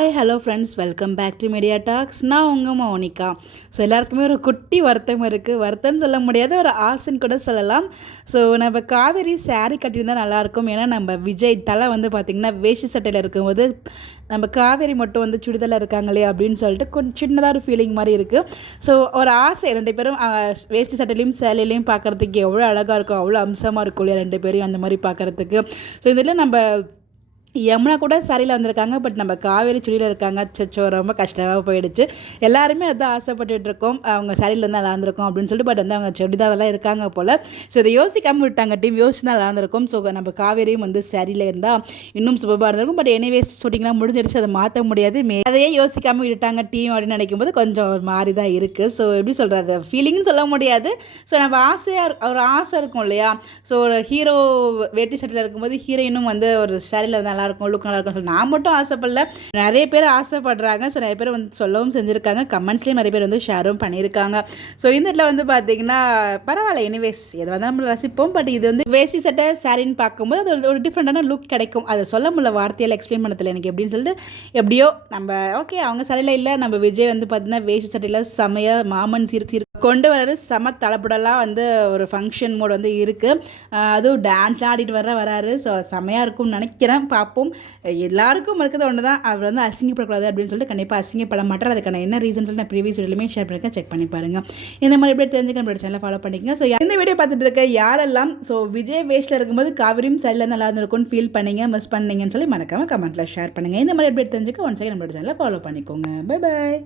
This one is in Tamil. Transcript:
Hi hello friends, welcome back to media talks. நான் உங்கள் மோனிகா. ஸோ எல்லாருக்குமே ஒரு குட்டி வருத்தம் இருக்குது. வருத்தம்னு சொல்ல முடியாது, ஒரு ஆசைன்னு கூட சொல்லலாம். ஸோ நம்ம காவேரி saree கட்டியிருந்தால் நல்லாயிருக்கும். ஏன்னா நம்ம விஜய் தலை வந்து பார்த்திங்கன்னா வேஷ்டி சட்டையில் இருக்கும்போது நம்ம காவேரி மட்டும் வந்து சுடிதலில் இருக்காங்களே அப்படின்னு சொல்லிட்டு கொஞ்சம் சின்னதாக ஒரு ஃபீலிங் மாதிரி இருக்குது. ஸோ ஒரு ஆசை, ரெண்டு பேரும் வேஷ்டி சட்டையிலையும் சேலையிலையும் பார்க்குறதுக்கு எவ்வளோ அழகாக இருக்கும், அவ்வளோ அம்சமாக இருக்கும் இல்லையா ரெண்டு பேரையும் அந்த மாதிரி பார்க்குறதுக்கு. ஸோ இதில் நம்ம யமுனா கூட சாரியில் வந்திருக்காங்க, பட் நம்ம காவேரி சுடியில் இருக்காங்க. சச்சோ, ரொம்ப கஷ்டமாக போயிடுச்சு. எல்லாருமே அதான் ஆசைப்பட்டுட்டு இருக்கோம், அவங்க சாரியில் இருந்தால் நல்லா இருந்திருக்கும் அப்படின்னு சொல்லிட்டு. பட் வந்து அவங்க சுடிதாரில் தான் இருக்காங்க போல். ஸோ இதை யோசிக்காமல் விட்டாங்க, டீம் யோசிச்சு தான் நல்லா இருந்திருக்கும். ஸோ நம்ம காவேரியும் வந்து சாரியில் இருந்தால் இன்னும் சுபமாக இருந்திருக்கும். பட் எனிவேஸ் ஷூட்டிங்லாம் முடிஞ்சிடுச்சு, அதை மாற்ற முடியாது. அதையே யோசிக்காமல் விட்டாங்க டீம் அப்படின்னு நினைக்கும் போது கொஞ்சம் ஒரு மாதிரி தான் இருக்குது. ஸோ எப்படி சொல்கிறது, ஃபீலிங்னு சொல்ல முடியாது. ஸோ நம்ம ஆசையாக ஒரு ஆசை இருக்கும் இல்லையா. ஸோ ஒரு ஹீரோ வேட்டி சட்டையில் இருக்கும்போது ஹீரோயினும் வந்து ஒரு சாரியில் வந்து நல்லாயிருக்கும், லுக் நல்லாயிருக்கும் சொல்லி நான் மட்டும் ஆசைப்படல, நிறைய பேர் ஆசைப்படுறாங்க. ஸோ நிறைய பேர் வந்து சொல்லவும் செஞ்சுருக்காங்க, கமெண்ட்ஸ்லேயும் நிறைய பேர் வந்து ஷேரும் பண்ணியிருக்காங்க. ஸோ இந்த இடத்துல வந்து பார்த்திங்கன்னா பரவாயில்ல, எனிவேஸ் எது வந்து நம்ம ரசிப்போம். பட் இது வந்து வேஷ்டி சட்டை சாரின்னு பார்க்கும்போது அது ஒரு டிஃப்ரெண்டான லுக் கிடைக்கும். அதை சொல்ல முடியல, வார்த்தையால் எக்ஸ்பிளைன் பண்ணதில்லை எனக்கு எப்படின்னு சொல்லிட்டு. எப்படியோ நம்ம ஓகே, அவங்க சரியில் இல்லை, நம்ம விஜய் வந்து பார்த்திங்கன்னா வேஷ்டி சட்டையில் செமையாக மாமன் சீர் கொண்டு வர்றது செம தளப்படலாம் வந்து ஒரு ஃபங்க்ஷன் மோட் வந்து இருக்குது. அதுவும் டான்ஸ்லாம் ஆடிட்டு வராரு. ஸோ செமையாக இருக்கும்னு நினைக்கிறேன், பார்ப்போம். எல்லாருக்கும் இருக்கிறது ஒன்று தான், அவர் வந்து அசிங்கப்படக்கூடாது அப்படின்னு சொல்லிட்டு கண்டிப்பாக அசிங்கப்பட மாட்டார். அதுக்கான என்ன ரீசன் சொல்லி நான் ப்ரீவியஸ் வீடியோலையுமே ஷேர் பண்ணியிருக்கேன், செக் பண்ணி பாருங்கள். இந்த மாதிரி எப்படி தெரிஞ்சுக்க நம்மளோட சேனலை ஃபாலோ பண்ணிக்கங்க. ஸோ இந்த வீடியோ பார்த்துட்டு இருக்க யாரெல்லாம் ஸோ விஜய் வேஷில் இருக்கும்போது காவிரியும் சரியில் நல்லா இருந்திருக்கும்னு ஃபீல் பண்ணீங்க, மிஸ் பண்ணீங்கன்னு சொல்லி மறக்காமல் கமெண்ட்டில் ஷேர் பண்ணுங்கள். இந்த மாதிரி எப்படி தெரிஞ்சுக்க ஒன் செகண்ட் நம்மளோட சேனலை ஃபாலோ பண்ணிக்கோங்க. Bye bye.